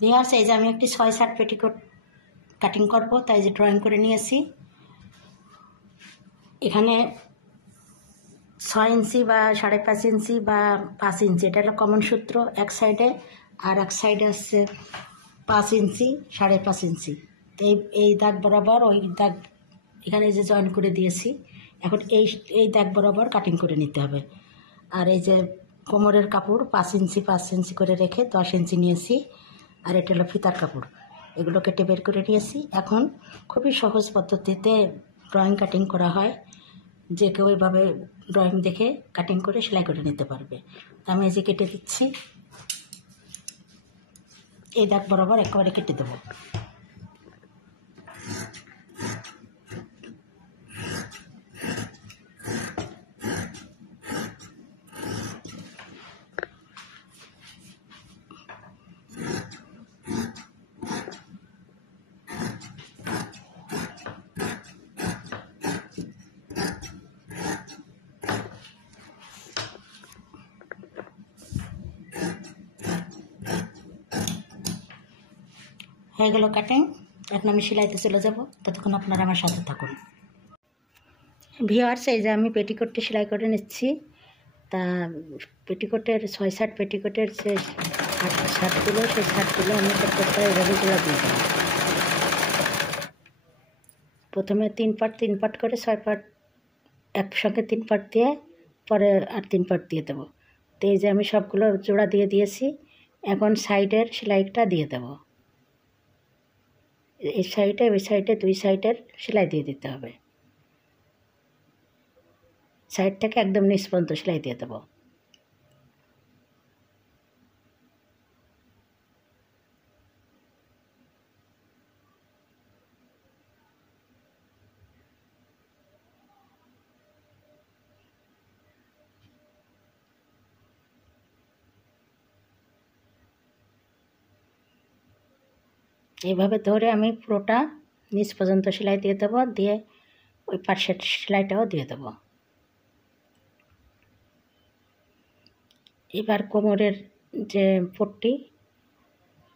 Viewers, এই যে আমি একটি 6/7 পেটিকোট কাটিং করব, তাই যে ড্রয়িং করে নিয়েছি। এখানে 6 ইঞ্চি বা 5.5 ইঞ্চি বা 5 ইঞ্চি, এটা হলো কমন সূত্র এক সাইডে, আর এক সাইডে হচ্ছে 5 ইঞ্চি 5.5 ইঞ্চি। এই দাগ বরাবর ওই দাগ এখানে যে জয়েন করে দিয়েছি, এখন এই দাগ বরাবর কাটিং করে নিতে হবে। আর এই যে কোমরের কাপড় 5 ইঞ্চি 5 ইঞ্চি করে রেখে 10 ইঞ্চি নিয়েছি, আর এটা হলো ফিতার কাপড়, এগুলো কেটে বের করে নিয়েছি। এখন খুবই সহজ পদ্ধতিতে ড্রয়িং কাটিং করা হয়, যে কেউ এইভাবে ড্রয়িং দেখে কাটিং করে সেলাই করে নিতে পারবে। আমি এই যে কেটে দিচ্ছি, এই দাগ বরাবর একেবারে কেটে দেবো। হয়ে গেল কাটিং। এখন আমি সেলাইতে চলে যাব, ততক্ষণ আপনারা আমার সাথে থাকুন। ভিউয়ার্স, এই যে আমি পেটিকোটটি সেলাই করে নিচ্ছি। তা পেটিকোটের 6/7 পেটিকোটের যে শার্টগুলো, সেই শার্টগুলো আমি প্রত্যেকটা এভাবে জোড়া দিয়ে দেবো। প্রথমে 3 পার্ট করে 6 পার্ট একসঙ্গে 3 পার্ট দিয়ে, পরে আর 3 পার্ট দিয়ে দেবো। তো এই যে আমি সবগুলো জোড়া দিয়ে দিয়েছি। এখন সাইডের সেলাইটা দিয়ে দেবো। এই সাইডে ওই সাইডে 2 সাইডের সেলাই দিয়ে দিতে হবে। সাইড থেকে একদম নিচ পর্যন্ত সেলাই দিয়ে দেবো। এইভাবে ধরে আমি পুরোটা নিচ পর্যন্ত সেলাই দিয়ে দেবো, দিয়ে ওই পাশের সেলাইটাও দিয়ে দেবো। এবার কোমরের যে পট্টি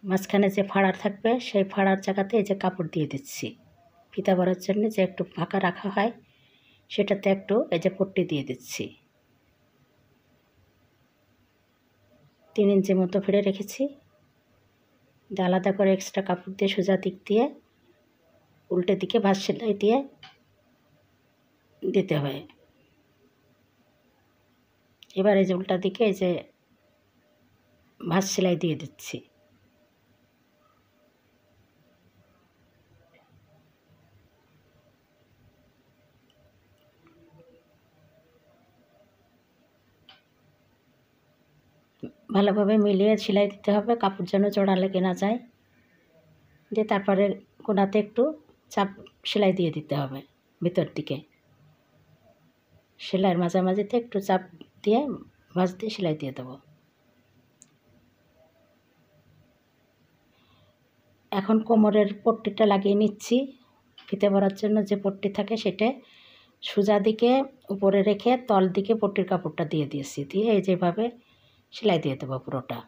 মাঝখানে যে ফাড়া থাকবে, সেই ফাড়ার জায়গাতে এই যে কাপড় দিয়ে দিচ্ছি। ফিতা ভরার জন্য যে একটু ফাঁকা রাখা হয়, সেটাতে একটু এই যে পট্টি দিয়ে দিচ্ছি। 3 ইঞ্চি মতো ফেড়ে রেখেছি। আলাদা করে এক্সট্রা কাপড় দিয়ে সোজা দিক দিয়ে উল্টে দিকে ভাঁজ সেলাই দিয়ে দিতে হয়। এবার এই যে উল্টা দিকে এই যে ভাঁজ সেলাই দিয়ে দিচ্ছি। ভালোভাবে মিলিয়ে সেলাই দিতে হবে, কাপড় যেন জোড়া লেগে না যায়। দিয়ে তারপরে কোনাতে একটু চাপ সেলাই দিয়ে দিতে হবে ভিতর দিকে। সেলাইয়ের মাঝামাঝিতে একটু চাপ দিয়ে ভাঁজ দিয়ে সেলাই দিয়ে দেবো। এখন কোমরের পট্টিটা লাগিয়ে নিচ্ছি। ফিতে ভরার জন্য যে পট্টি থাকে, সেটা সোজা দিকে উপরে রেখে তল দিকে পট্টির কাপড়টা দিয়ে দিয়েছি, দিয়ে এই যেভাবে সেলাই দিয়ে দেবো পুরোটা।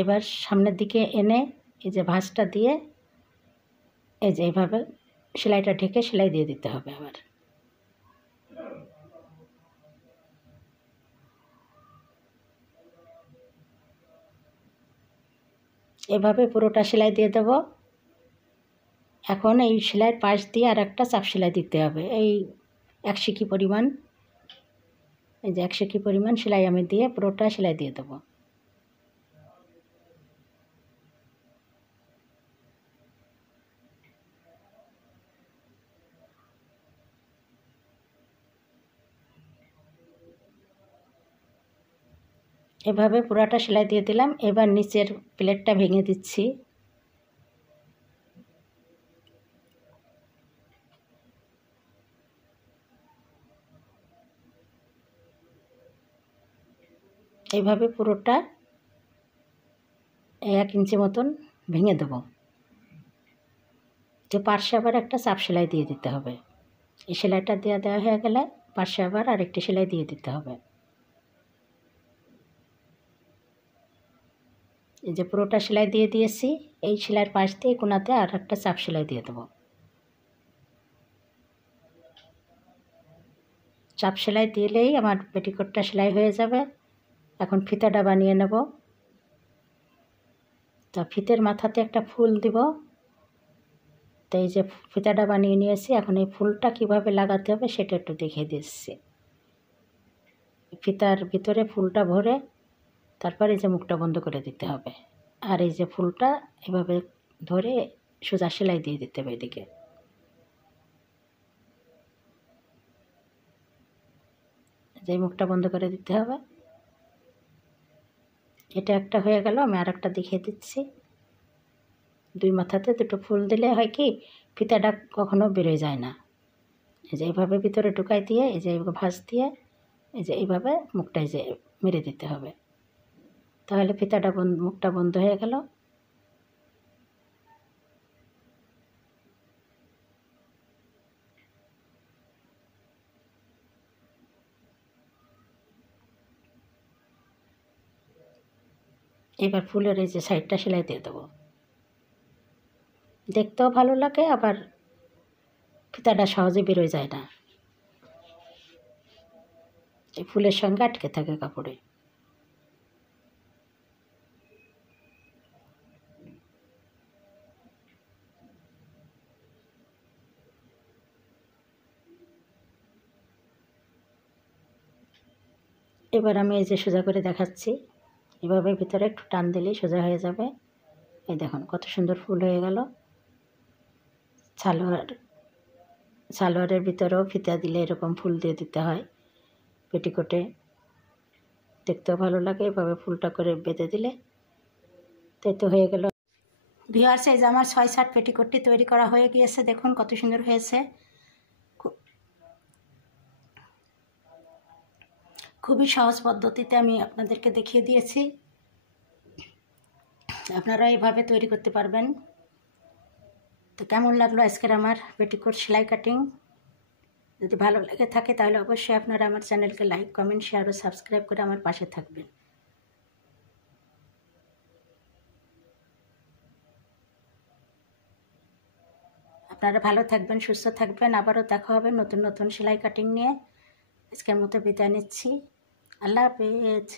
এবার সামনের দিকে এনে এই যে ভাঁজটা দিয়ে এই যে এইভাবে সেলাইটা ঢেকে সেলাই দিয়ে দিতে হবে। আবার এভাবে পুরোটা সেলাই দিয়ে দেব। এখন এই সেলাইয়ের পাশ দিয়ে আর একটা চাপ সেলাই দিতে হবে। এই 1 সিকি পরিমাণ, এই যে 1 সিকি পরিমাণ সেলাই আমি দিয়ে পুরোটা সেলাই দিয়ে দেবো। এভাবে পুরাটা সেলাই দিয়ে দিলাম। এবার নিচের প্লেটটা ভেঙে দিচ্ছি। এইভাবে পুরোটা 1 ইঞ্চি মতন ভেঙে দেবো। যে পার্শ্বে আবার একটা চাপ সেলাই দিয়ে দিতে হবে। এই সেলাইটা দেওয়া হয়ে গেলে পাশে আবার আরেকটি সেলাই দিয়ে দিতে হবে। এই যে পুরোটা সেলাই দিয়ে দিয়েছি, এই সেলাইয়ের পাশ দিয়ে কোনাতে আর একটা চাপ সেলাই দিয়ে দেবো। চাপ সেলাই দিলেই আমার পেটিকোটটা সেলাই হয়ে যাবে। এখন ফিতাটা বানিয়ে নেব। তা ফিতের মাথাতে একটা ফুল দিব। তো এই যে ফিতাটা বানিয়ে নিয়েছি, এখন এই ফুলটা কিভাবে লাগাতে হবে সেটা একটু দেখিয়ে দিচ্ছি। ফিতার ভিতরে ফুলটা ভরে তারপর এই যে মুখটা বন্ধ করে দিতে হবে, আর এই যে ফুলটা এভাবে ধরে সোজা সেলাই দিয়ে দিতে হবে এদিকে। যে মুখটা বন্ধ করে দিতে হবে। এটা একটা হয়ে গেল, আমি আর একটা দেখিয়ে দিচ্ছি। দুই মাথাতে দুটো ফুল দিলে হয় কি, ফিতাটা কখনো বেরোয় যায় না। এই যে এইভাবে ভিতরে ঢুকাই দিয়ে এই যে ভাঁজ দিয়ে এই যে এইভাবে মুখটা এই যে মেরে দিতে হবে, তাহলে ফিতাটা মুখটা বন্ধ হয়ে গেল। এবার ফুলের এই যে সাইডটা সেলাই দিয়ে দেবো। দেখতেও ভালো লাগে, আবার ফিতাটা সহজে বেরোয় যায় না, এই ফুলের সঙ্গে আটকে থাকে কাপড়ে। এবার আমি এই যে সোজা করে দেখাচ্ছি, এভাবে ভিতরে একটু টান দিলেই সোজা হয়ে যাবে। এই দেখুন কত সুন্দর ফুল হয়ে গেল। সালোয়ারের ভিতরেও ফিতা দিলে এরকম ফুল দিয়ে দিতে হয় পেটিকোটে, দেখতেও ভালো লাগে। এভাবে ফুলটা করে বেঁধে দিলে তাই তো হয়ে গেল। ভিউয়ার্স, এই যে আমার 6/7 পেটিকোটটি তৈরি করা হয়ে গিয়েছে, দেখুন কত সুন্দর হয়েছে। খুবই সহজ পদ্ধতিতে আমি আপনাদেরকে দেখিয়ে দিয়েছি, আপনারা এইভাবে তৈরি করতে পারবেন। তো কেমন লাগলো আজকের আমার পেটিকোট সেলাই কাটিং? যদি ভালো লেগে থাকে তাহলে অবশ্যই আপনারা আমার চ্যানেলকে লাইক, কমেন্ট, শেয়ার ও সাবস্ক্রাইব করে আমার পাশে থাকবেন। আপনারা ভালো থাকবেন, সুস্থ থাকবেন। আবারও দেখা হবে নতুন নতুন সেলাই কাটিং নিয়ে। আজকের মতো বিদায় নিচ্ছি। আল্লাহ হাফেজ।